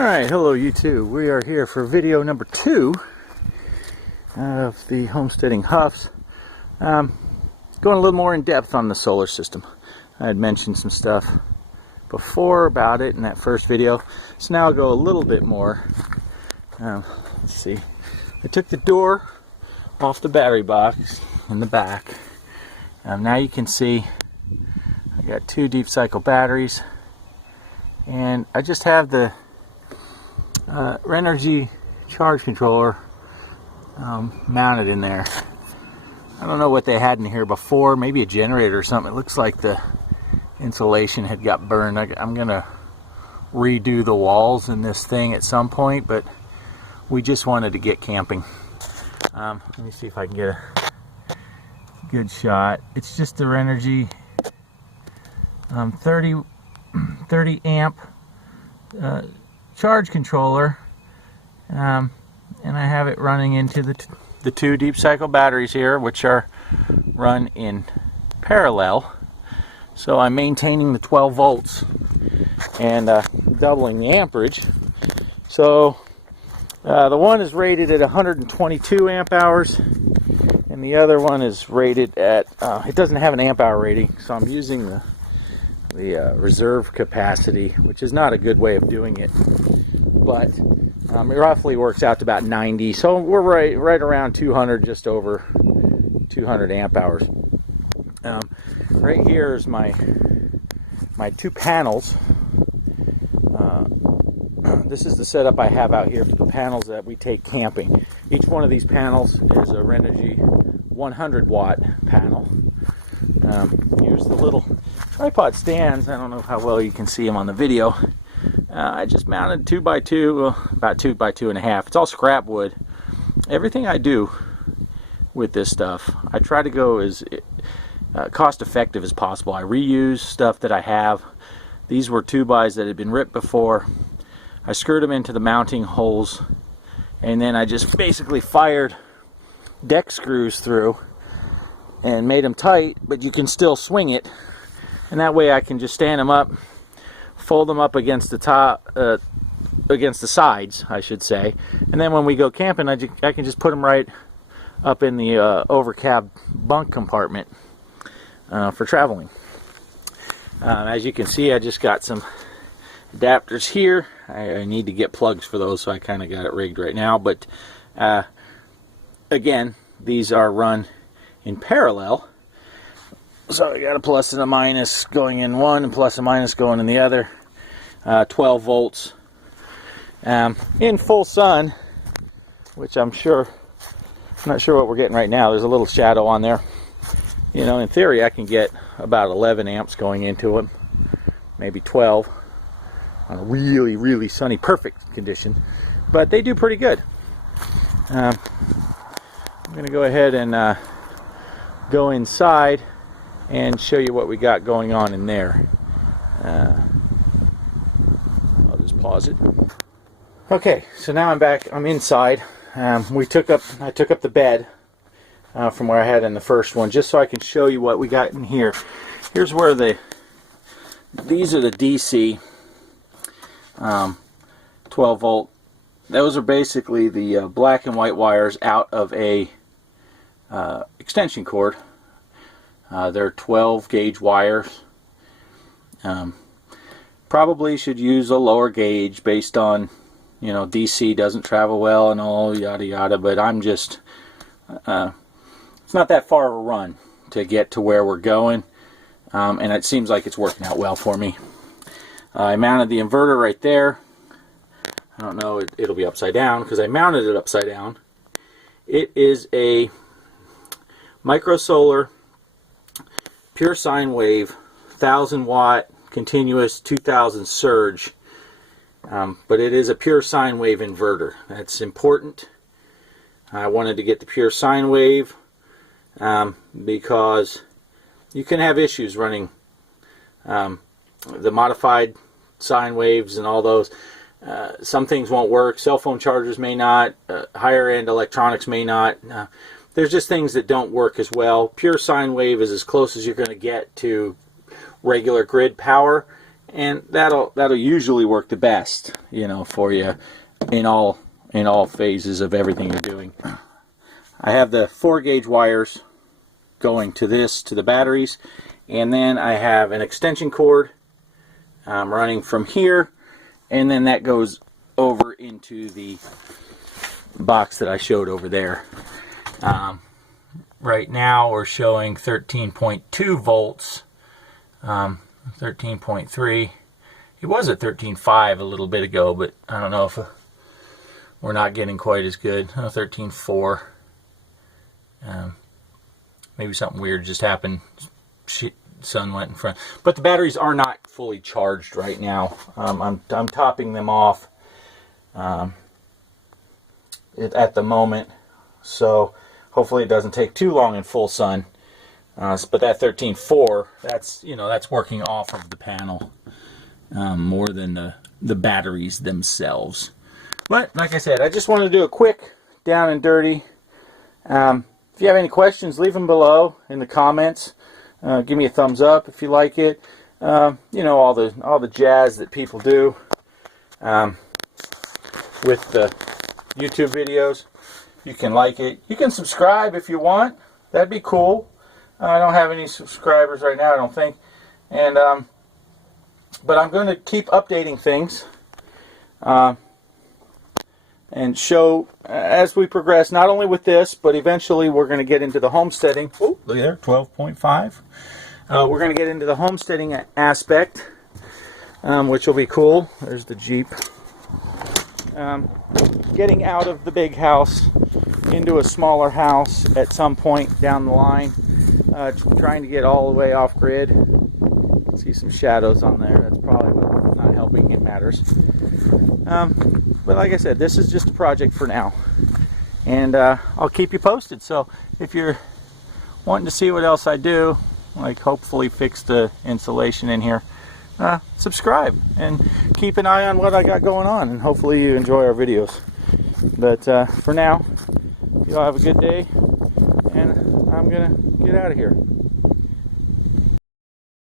Alright, hello YouTube. We are here for video number 2 of the homesteading huffs. Going a little more in depth on the solar system. I had mentioned some stuff before about it in that first video, so now I'll go a little bit more. Let's see. I took the door off the battery box in the back. Now you can see I got 2 deep cycle batteries, and I just have the Energy charge controller mounted in there. I don't know what they had in here before, maybe a generator or something. It looks like the insulation had got burned. I'm gonna redo the walls in this thing at some point, but we just wanted to get camping. Let me see if I can get a good shot. It's just the Energy 30 amp charge controller, and I have it running into the 2 deep cycle batteries here, which are run in parallel. So I'm maintaining the 12 volts and doubling the amperage. So the one is rated at 122 amp hours, and the other one is rated at it doesn't have an amp hour rating, so I'm using the reserve capacity, which is not a good way of doing it, but it roughly works out to about 90. So we're right around 200, just over 200 amp hours. Right here is my 2 panels. This is the setup I have out here for the panels that we take camping. Each one of these panels is a Renogy 100 watt panel. Here's the little tripod stands. I don't know how well you can see them on the video. I just mounted 2x2, about 2x2.5. It's all scrap wood. Everything I do with this stuff, I try to go as cost effective as possible. I reuse stuff that I have. These were 2x that had been ripped before. I screwed them into the mounting holes, and then I just basically fired deck screws through and made them tight, but you can still swing it, and that way I can just stand them up, fold them up against the top, against the sides, I should say, and then when we go camping, I can just put them right up in the overcab bunk compartment for traveling. As you can see, I just got some adapters here. I need to get plugs for those, so I kind of got it rigged right now, but again, these are run in parallel, so I got a plus and a minus going in one and plus and minus going in the other. 12 volts in full sun, which I'm not sure what we're getting right now. There's a little shadow on there. You know, in theory I can get about 11 amps going into them, maybe 12 on a really sunny, perfect condition, but they do pretty good. I'm gonna go ahead and go inside and show you what we got going on in there. I'll just pause it. Okay, so now I'm back. I'm inside. I took up the bed from where I had in the first one, just so I can show you what we got in here. Here's where these are the DC 12 volt. Those are basically the black and white wires out of a extension cord. They're 12 gauge wires. Probably should use a lower gauge based on, you know, DC doesn't travel well and all yada yada, but I'm just it's not that far of a run to get to where we're going, and it seems like it's working out well for me. I mounted the inverter right there. I don't know, it'll be upside down because I mounted it upside down. It is a micro solar pure sine wave 1000 watt continuous 2000 surge, but it is a pure sine wave inverter. That's important. I wanted to get the pure sine wave because you can have issues running the modified sine waves and all those. Some things won't work. Cell phone chargers may not. Higher end electronics may not. There's just things that don't work as well. Pure sine wave is as close as you're going to get to regular grid power, and that'll usually work the best, you know, for you in all phases of everything you're doing. I have the 4-gauge wires going to the batteries, and then I have an extension cord running from here, and then that goes over into the box that I showed over there. Right now we're showing 13.2 volts, 13.3. It was at 13.5 a little bit ago, but I don't know if we're not getting quite as good. 13.4. Maybe something weird just happened. Sun went in front. But the batteries are not fully charged right now. I'm topping them off at the moment, so hopefully it doesn't take too long in full sun. But that 13.4, that's working off of the panel more than the batteries themselves. But like I said, I just wanted to do a quick down and dirty. If you have any questions, leave them below in the comments. Give me a thumbs up if you like it. You know, all the jazz that people do with the YouTube videos. You can like it. You can subscribe if you want. That'd be cool. I don't have any subscribers right now, I don't think. And but I'm going to keep updating things and show as we progress, not only with this, but eventually we're going to get into the homesteading. Oh, look there, 12.5. We're going to get into the homesteading aspect, which will be cool. There's the Jeep. Getting out of the big house into a smaller house at some point down the line. Trying to get all the way off grid. See some shadows on there. That's probably not helping it matters. But like I said, this is just a project for now, and I'll keep you posted. So if you're wanting to see what else I do, like hopefully fix the insulation in here, subscribe and keep an eye on what I got going on, and hopefully you enjoy our videos. But for now, you all have a good day, and I'm gonna get out of here.